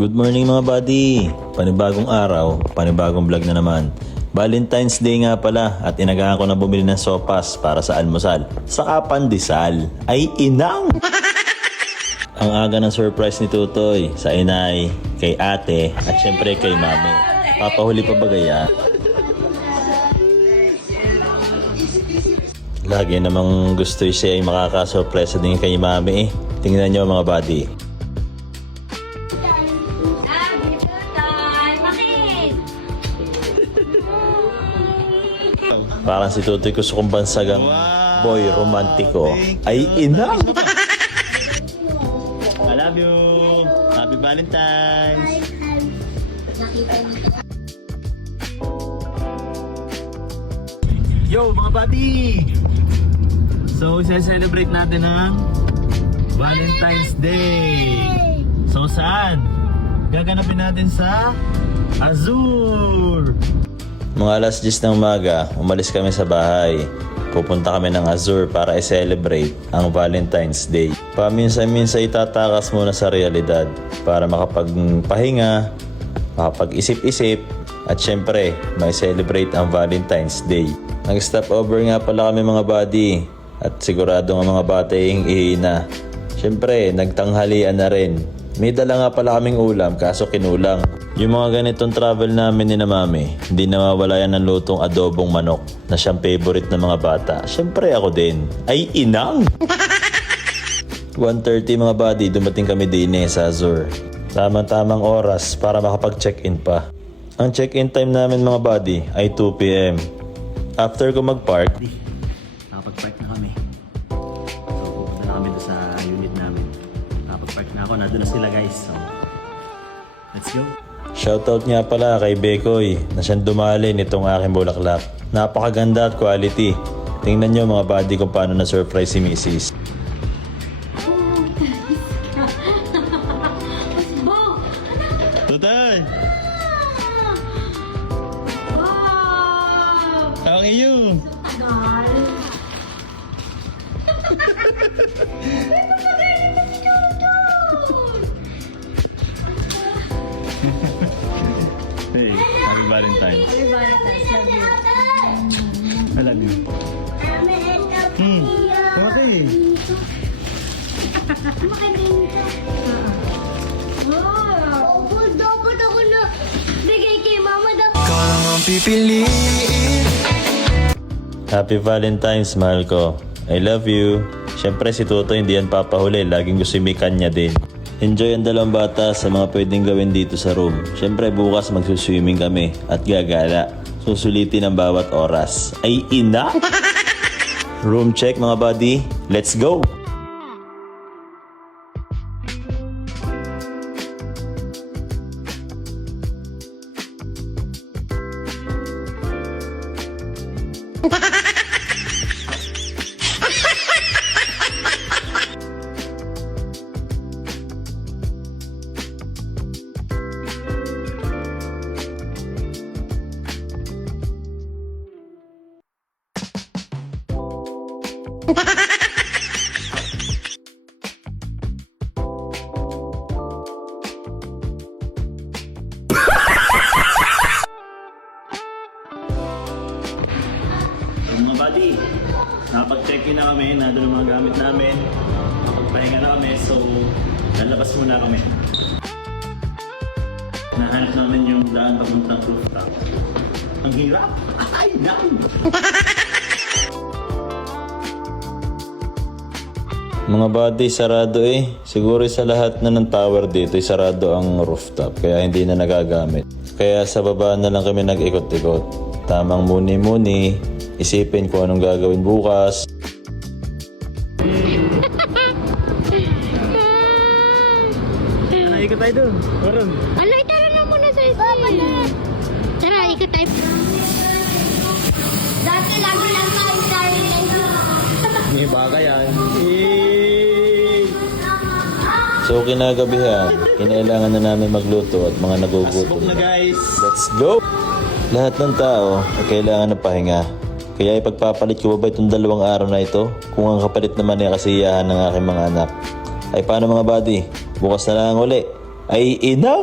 Good morning mga buddy! Panibagong araw, panibagong vlog na naman. Valentine's Day nga pala at inagahan ko na bumili ng sopas para sa almusal. Saka pandesal. Ay inang! Ang aga ng surprise ni Tutoy sa inay, kay ate at syempre kay mami. Papahuli pa ba gaya? Lagi namang gusto siya ay makakasurpresa din kay mami eh. Tingnan nyo mga buddy. Parang si Tutoy gusto kong bansagang boy romantiko. Ay inang! I love you! Happy Valentine's! Yo mga buddy! So, celebrate natin ang Valentine's Day! So, saan? Gaganapin natin sa Azure! Mga alas 10 ng umaga, umalis kami sa bahay. Pupunta kami ng Azure para i-celebrate ang Valentine's Day. Paminsan-minsan itatakas muna sa realidad para makapagpahinga, makapag-isip-isip, at syempre, may celebrate ang Valentine's Day. Nag-stop over nga pala kami mga buddy at sigurado nga mga bateng ihina. Syempre, nagtanghalian na rin. May dala nga pala kaming ulam kaso kinulang. Yung mga ganitong travel namin ni na mami, hindi nawawala yan ng lutong adobong manok na siyang favorite ng mga bata. Syempre ako din. Ay inang! 1:30 mga buddy, dumating kami din sa Azure. Tamang-tamang oras para makapag-check-in pa. Ang check-in time namin mga buddy ay 2 PM. After ko mag-park, nakapag-park na kami. So pupunta na kami doon sa unit namin. Nakapag-park na ako, nandun na sila guys. So let's go! Shoutout nga pala kay Bekoy na siyang dumali nitong aking bulaklak. Napakaganda at quality. Tingnan nyo mga buddy kung paano na-surprise si Mrs. Tutay! Ang iyo! Hey, happy Valentine's. Happy Valentine's, love you. I love you. Okay. Wow! Dapat ako na bigay kay mama dapat. Ikaw lang ang pipiliin. Happy Valentine's, mahal ko. I love you. Siyempre si Toto hindi yan papahuli. Laging gusto may kanya din. Enjoy ang dalawang bata sa mga pwedeng gawin dito sa room. Siyempre bukas magsuswimming kami at gagala. Susulitin ang bawat oras. Ay ina! Room check mga buddy. Let's go! Mga buddy, nakapag-check-in na kami, nandun ang mga gamit namin, nakapagpahinga na kami, so lalabas muna kami. Nahanap namin yung daan papuntang rooftop. Ang hirap! Ay, nang! Mga buddy, sarado eh. Siguro sa lahat na ng tower dito, sarado ang rooftop, kaya hindi na nagagamit. Kaya sa baba na lang kami nag-ikot-ikot. Tamang muni-muni, isipin kung anong gagawin bukas. Ano, ikot tayo doon. Waron. Alay, tara na muna sa Tara, ikot tayo. Dati lagi lang tayo May baka yan. So kinagabihan, kinailangan na namin magluto at mga nagugutom na. Guys. Let's go! Lahat ng tao ay kailangan ng pahinga. Kaya ipagpapalit ko ba itong 2 araw na ito kung ang kapalit naman ay kasiyahan ng aking mga anak. Ay paano mga buddy? Bukas na lang uli ay inam.